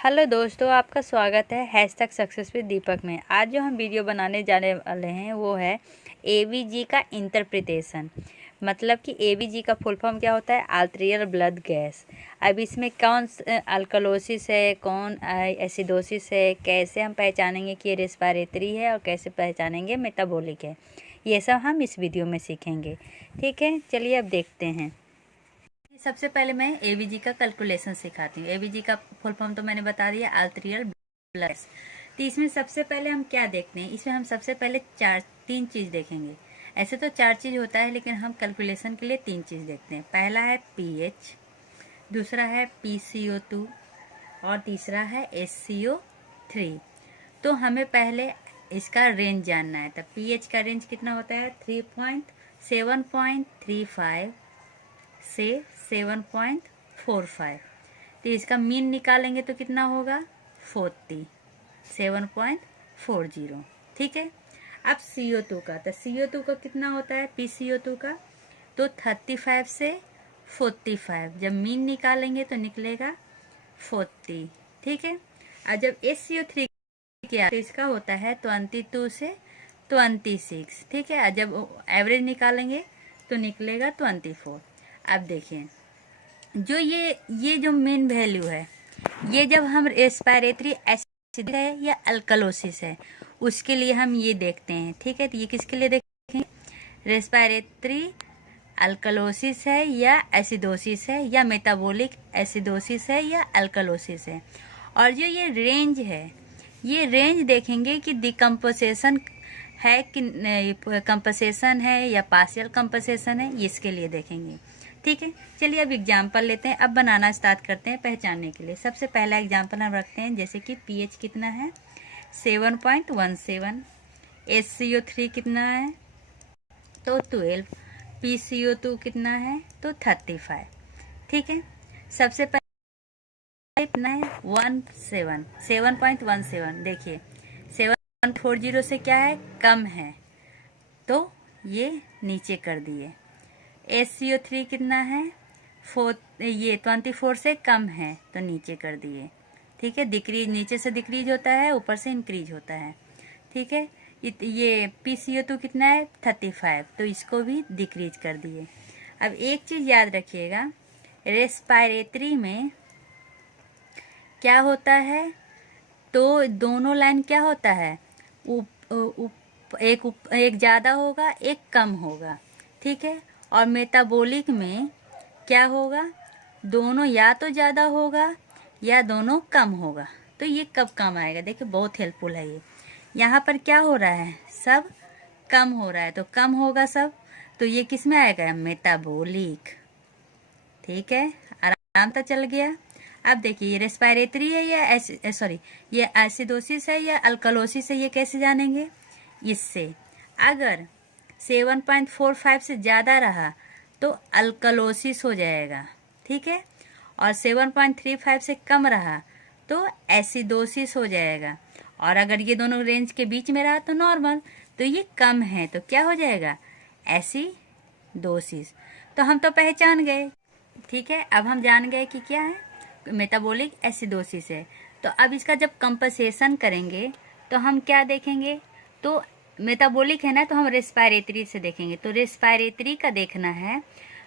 Hello दोस्तों, आपका स्वागत है हैशटैग सक्सेस विद दीपक में। आज जो हम वीडियो बनाने जाने वाले हैं वो है एवीजी का इंटरप्रिटेशन। मतलब कि एवीजी का फुल फॉर्म क्या होता है? Arterial blood gas. अब इसमें कौन अल्कलोसिस है, कौन एसिडोसिस है, कैसे हम पहचानेंगे कि ये रेस्पिरेटरी है और कैसे पहचानेंगे मेटाबॉलिक है, ये सब हम इस वीडियो में सीखेंगे। ठीक है, चलिए अब देखते हैं। सबसे पहले मैं एवीजी का कैलकुलेशन सिखाती हूँ। एवीजी का फुल फॉर्म तो मैंने बता दिया, आर्टेरियल ब्लड गैस। तो इसमें सबसे पहले हम क्या देखते हैं? इसमें हम सबसे पहले तीन चीज़ देखेंगे। ऐसे तो चार चीज़ होता है, लेकिन हम कैलकुलेशन के लिए तीन चीज़ देखते हैं। पहला है पीएच, दूसरा है PCO2 और तीसरा है SCO3। तो हमें पहले इसका रेंज जानना है। तो पीएच का रेंज कितना होता है? 7.35 से 7.45। तो इसका मीन निकालेंगे तो कितना होगा? 7.40। ठीक है। अब CO2 का, तो CO2 का कितना होता है? PCO2 का तो 35 से 45। जब मीन निकालेंगे तो निकलेगा 40। ठीक है। और जब SCO3 किया तो इसका होता है 22 से 26। ठीक है। और जब एवरेज निकालेंगे तो निकलेगा 24। अब देखिए, जो ये जो मेन वैल्यू है, ये जब हम रेस्पिरेटरी एसिड है या अल्कलोसिस है उसके लिए हम ये देखते हैं। ठीक है। तो ये किसके लिए देखेंगे? रेस्पिरेटरी अल्कलोसिस है या एसिडोसिस है या मेटाबॉलिक एसिडोसिस है या अल्कलोसिस है। और जो ये रेंज है, ये रेंज देखेंगे कि डिकम्पोजिशन है कि कंपनसेशन है या पार्शियल कंपनसेशन है, इसके लिए देखेंगे। ठीक है। चलिए अब एग्जाम्पल लेते हैं। अब बनाना स्टार्ट करते हैं पहचानने के लिए। सबसे पहला एग्जाम्पल हम रखते हैं, जैसे कि पीएच कितना है? 7.17। SCO3 कितना है? तो 12। PCO2 कितना है? तो 35। ठीक है। सबसे पहले कितना है? 7.17। देखिए 7.40 से क्या है? कम है, तो ये नीचे कर दिए। SCO3 कितना है? 24 से कम है, तो नीचे कर दिए। ठीक है। डिक्रीज, नीचे से डिक्रीज होता है, ऊपर से इंक्रीज होता है। ठीक है। ये PCO2 कितना है? 35, तो इसको भी डिक्रीज कर दिए। अब एक चीज याद रखिएगा, रेस्पिरेटरी में क्या होता है? तो दोनों लाइन क्या होता है? एक ज़्यादा होगा, एक कम होगा। ठीक है। और मेटाबॉलिक में क्या होगा? दोनों या तो ज़्यादा होगा या दोनों कम होगा। तो ये कब कम आएगा? देखिए बहुत हेल्पफुल है ये। यहाँ पर क्या हो रहा है? सब कम हो रहा है, तो कम होगा सब, तो ये किस में आएगा? मेटाबॉलिक। ठीक है, आराम से चल गया। अब देखिए, ये रेस्पिरेटरी है या ये एसिडोसिस है या अल्कलोसिस है, ये कैसे जानेंगे? इससे अगर 7.45 से ज़्यादा रहा तो अल्कलोसिस हो जाएगा। ठीक है। और 7.35 से कम रहा तो एसिडोसिस हो जाएगा। और अगर ये दोनों रेंज के बीच में रहा तो नॉर्मल। तो ये कम है तो क्या हो जाएगा? एसिडोसिस। तो हम तो पहचान गए। ठीक है। अब हम जान गए कि क्या है? मेटाबॉलिक एसिडोसिस है। तो अब इसका जब कंपनसेशन करेंगे तो हम क्या देखेंगे? तो मेटाबॉलिक है ना, तो हम रेस्पिरेटरी से देखेंगे। तो रेस्पिरेटरी का देखना है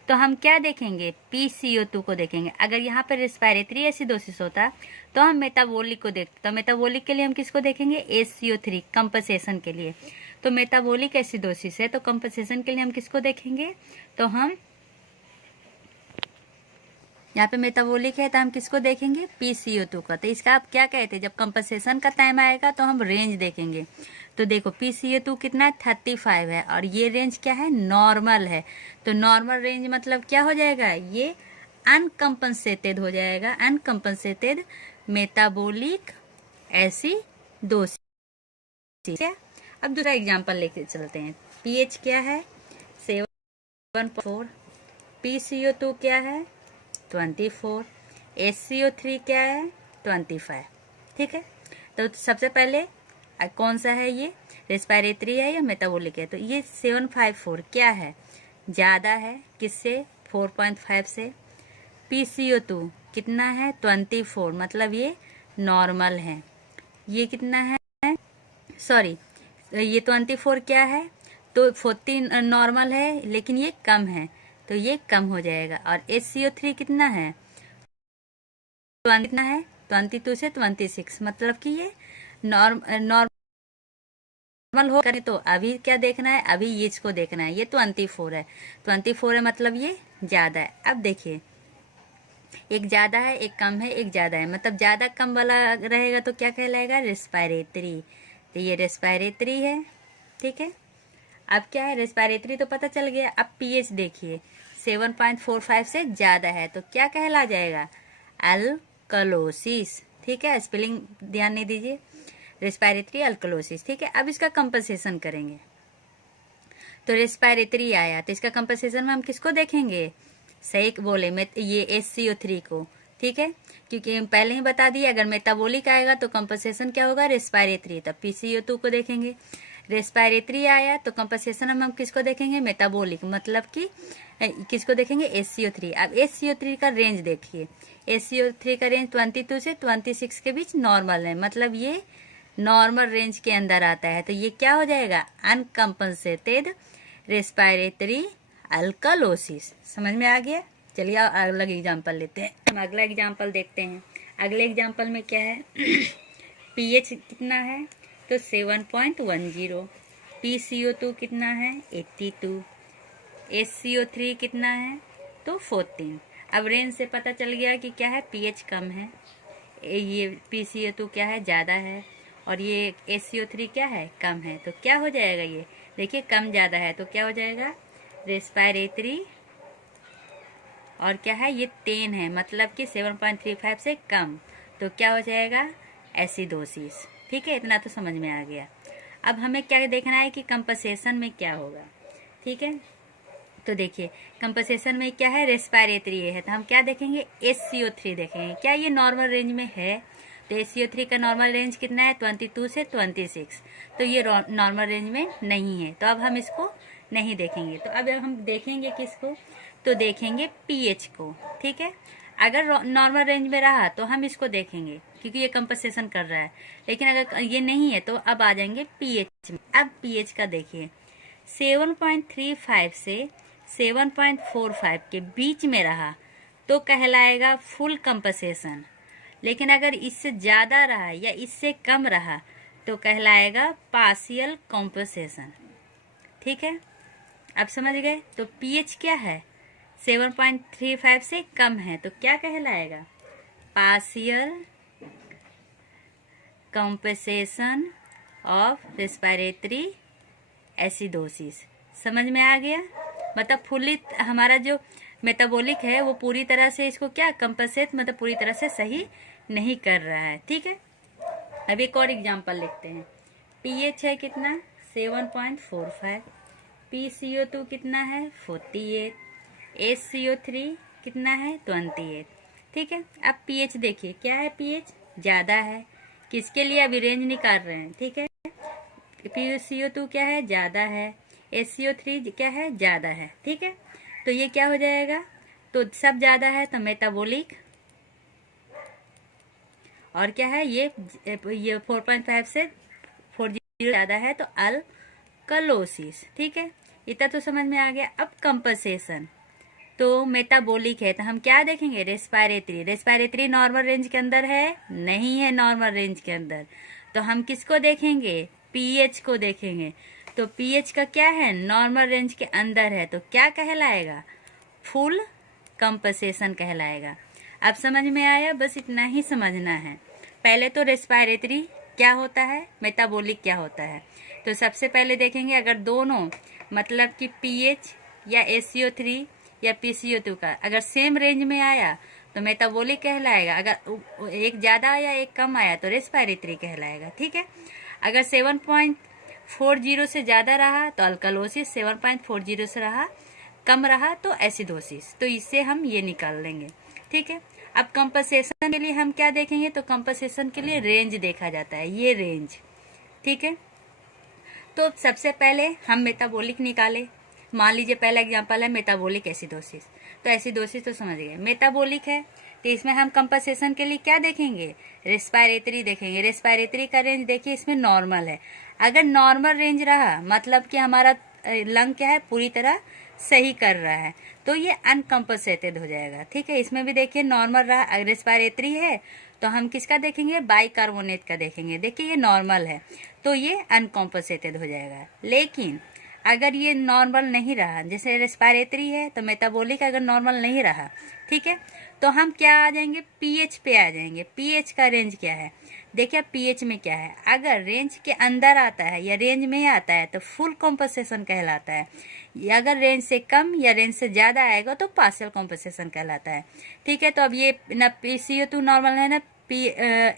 तो हम क्या देखेंगे? PCO2 को देखेंगे। अगर यहाँ पर रेस्पिरेटरी एसिडोसिस होता तो हम मेटाबॉलिक को देखते। तो मेटाबॉलिक के लिए हम किसको देखेंगे? SCO3 कंपनसेशन के लिए। तो मेटाबॉलिक एसिडोसिस है तो कंपनसेशन के लिए हम किसको देखेंगे? तो हम यहाँ पे मेटाबॉलिक है तो हम किसको देखेंगे? PCO2 का। तो इसका आप क्या कहते हैं? जब कंपनसेशन का टाइम आएगा तो हम रेंज देखेंगे। तो देखो PCO2 कितना है? 35 है, और ये रेंज क्या है? नॉर्मल है। तो नॉर्मल रेंज मतलब क्या हो जाएगा? ये अनकम्पनसेटेड हो जाएगा, अनकम्पनसेटेड मेटाबॉलिक एसिडोसिस। ठीक है। अब दूसरा एग्जाम्पल लेके चलते हैं। पीएच क्या है? 7.4। PCO2 क्या है? 24। SCO3 क्या है? 25। ठीक है। तो सबसे पहले कौन सा है? ये रेस्पिरेटरी है या मेटाबॉलिक है? तो ये 754 क्या है? ज़्यादा है किससे? 4.5 से। PCO2 कितना है? 24, मतलब ये नॉर्मल है। ये कितना है, सॉरी ये 24 क्या है, तो 40 नॉर्मल है लेकिन ये कम है, तो ये कम हो जाएगा। और HCO3 कितना है, 20 कितना है, 22 से 26, मतलब कि ये नॉर्मल हो करे। तो अभी क्या देखना है, अभी ये इसको देखना है, ये 24 है, 24 है मतलब ये ज़्यादा है। अब देखिए एक ज़्यादा है एक कम है, एक ज़्यादा है, मतलब ज़्यादा कम वाला रहेगा तो क्या कहलाएगा, रेस्पायरेटरी। तो ये रेस्पायरेटरी है, ठीक है। अब क्या है, रेस्पायरेटरी तो पता चल गया। अब पीएच देखिए 7.45 से ज़्यादा है तो क्या कहला जाएगा, अल्कलोसिस, ठीक है। स्पेलिंग ध्यान नहीं दीजिए, रेस्पायरेटरी अल्कलोसिस, ठीक है। अब इसका कंपनसेशन करेंगे। तो रेस्पायरेटरी आया तो इसका कंपनसेशन में हम किसको देखेंगे, सही बोले मैं ये HCO3 को, ठीक है, क्योंकि पहले ही बता दिया अगर मेटाबॉलिक आएगा तो कंपनसेशन क्या होगा, रेस्पायरेटरी। तब PCO2 को देखेंगे। रेस्पायरेटरी आया तो कंपनसेशन हम किसको देखेंगे, मेटाबॉलिक, मतलब कि किसको देखेंगे, HCO3। अब HCO3 का रेंज देखिए, HCO3 का रेंज 22 से 26 के बीच नॉर्मल है, मतलब ये नॉर्मल रेंज के अंदर आता है। तो ये क्या हो जाएगा, अनकम्पनसेटेड रेस्पायरेटरी अल्कलोसिस। समझ में आ गया। चलिए अगला एग्जांपल लेते हैं, हम अगला एग्जांपल देखते हैं। अगले एग्जांपल में क्या है पीएच कितना है, तो 7.10, PCO2 कितना है, 82, HCO3 कितना है, तो 14। अब रेंज से पता चल गया कि क्या है, पीएच कम है, ये PCO2 क्या है, ज़्यादा है, और ये HCO3 क्या है, कम है। तो क्या हो जाएगा, ये देखिए कम ज़्यादा है तो क्या हो जाएगा, रेस्पायरेटरी, और क्या है ये 10 है, मतलब कि 7.35 से कम, तो क्या हो जाएगा, एसिडोसिस, ठीक है। इतना तो समझ में आ गया। अब हमें क्या देखना है कि कंपनसेशन में क्या होगा, ठीक है। तो देखिए कंपनसेशन में क्या है, रेस्पायरेटरी है, तो हम क्या देखेंगे, HCO3 देखेंगे, क्या ये नॉर्मल रेंज में है। तो HCO3 का नॉर्मल रेंज कितना है, 22 से 26, तो ये नॉर्मल रेंज में नहीं है, तो अब हम इसको नहीं देखेंगे। तो अब हम देखेंगे किसको, तो देखेंगे पीएच को, ठीक है। अगर नॉर्मल रेंज में रहा तो हम इसको देखेंगे क्योंकि ये कंपनसेशन कर रहा है, लेकिन अगर ये नहीं है तो अब आ जाएंगे पीएच में। अब पीएच का देखिए 7.35 से 7.45 के बीच में रहा तो कहलाएगा फुल कंपनसेशन, लेकिन अगर इससे ज़्यादा रहा या इससे कम रहा तो कहलाएगा पार्शियल कंपनसेशन, ठीक है। अब समझ गए। तो पीएच क्या है, 7.35 से कम है तो क्या कहलाएगा, partial compensation of respiratory acidosis. समझ में आ गया, मतलब फुली हमारा जो मेटाबॉलिक है वो पूरी तरह से इसको क्या कंपनसेट, मतलब पूरी तरह से सही नहीं कर रहा है, ठीक है। अब एक और एग्जांपल लिखते हैं। पीएच है कितना, 7.45, PCO2 कितना है, 48, HCO3 कितना है, 28, ठीक है। अब पीएच देखिए क्या है, पीएच ज़्यादा है, किसके लिए अभी रेंज निकाल रहे हैं, ठीक है। PCO2 क्या है, ज़्यादा है, HCO3 क्या है, ज़्यादा है, ठीक है। तो ये क्या हो जाएगा, तो सब ज़्यादा है तो मेटाबॉलिक, और क्या है ये 4.5 से 40 ज़्यादा है तो अल्कलोसिस, ठीक है। इतना तो समझ में आ गया। अब कंपनसेशन, तो मेटाबॉलिक है तो हम क्या देखेंगे, रेस्पायरेटरी। रेस्पायरेटरी नॉर्मल रेंज के अंदर है, नहीं है नॉर्मल रेंज के अंदर, तो हम किसको देखेंगे, पीएच को देखेंगे। तो पीएच का क्या है, नॉर्मल रेंज के अंदर है तो क्या कहलाएगा, फुल कंपनसेशन कहलाएगा। अब समझ में आया, बस इतना ही समझना है। पहले तो रेस्पायरेटरी क्या होता है, मेटाबॉलिक क्या होता है। तो सबसे पहले देखेंगे अगर दोनों मतलब कि पीएच या HCO3 या PCO2 का अगर सेम रेंज में आया तो मेटाबॉलिक कहलाएगा, अगर एक ज़्यादा आया एक कम आया तो रेस्पायरेटरी कहलाएगा, ठीक है। अगर 7.40 से ज़्यादा रहा तो अल्कलोसिस, 7.40 से रहा कम रहा तो एसिडोसिस। तो इससे हम ये निकाल लेंगे, ठीक है। अब कंपनसेशन के लिए हम क्या देखेंगे, तो कंपनसेशन के लिए रेंज देखा जाता है, ये रेंज, ठीक है। तो सबसे पहले हम मेटाबॉलिक निकाले, मान लीजिए पहला एग्जांपल है मेटाबॉलिक एसिडोसिस, तो एसिडोसिस तो समझ गए, मेटाबॉलिक है तो इसमें हम कंपनसेशन के लिए क्या देखेंगे, रेस्पिरेटरी देखेंगे, रेस्पिरेटरी का रेंज देखिए इसमें नॉर्मल है। अगर नॉर्मल रेंज रहा मतलब कि हमारा लंग क्या है, पूरी तरह सही कर रहा है, तो ये अनकम्पनसेटेड हो जाएगा। ठीक है, इसमें भी देखिए नॉर्मल रहा। अगर रेस्पिरेटरी है तो हम किसका देखेंगे, बाइकार्बोनेट का देखेंगे। देखिए ये नॉर्मल है तो ये अनकम्पनसेटेड हो जाएगा। लेकिन अगर ये नॉर्मल नहीं रहा, जैसे रेस्पिरेटरी है तो मेटाबॉलिक अगर नॉर्मल नहीं रहा, ठीक है, तो हम क्या आ जाएंगे, पीएच पे आ जाएंगे। पीएच का रेंज क्या है, देखिए पीएच में क्या है, अगर रेंज के अंदर आता है या रेंज में आता है तो फुल कॉम्पनसेशन कहलाता है, या अगर रेंज से कम या रेंज से ज़्यादा आएगा तो पार्शियल कॉम्पनसेशन कहलाता है। ठीक है, तो अब ये ना PCO2 नॉर्मल है ना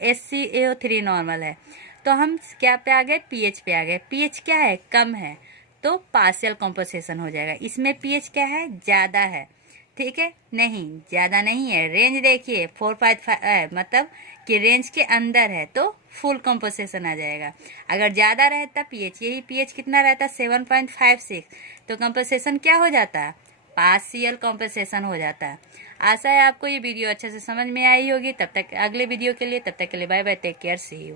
SCO3 नॉर्मल है, तो हम क्या पे आ गए, पीएच पे आ गए। पीएच क्या है, कम है, तो पार्शियल कॉम्पनसेशन हो जाएगा। इसमें पीएच क्या है, ज़्यादा है। ठीक है, नहीं ज़्यादा नहीं है, रेंज देखिए 4.5 मतलब कि रेंज के अंदर है तो फुल कॉम्पनसेशन आ जाएगा। अगर ज़्यादा रहता पीएच, यही पीएच कितना रहता 7.56, तो कॉम्पनसेशन क्या हो जाता, पार्शियल कॉम्पनसेशन हो जाता है। आशा है आपको ये वीडियो अच्छे से समझ में आई होगी। तब तक अगले वीडियो के लिए, तब तक के लिए bye bye, take care, see you.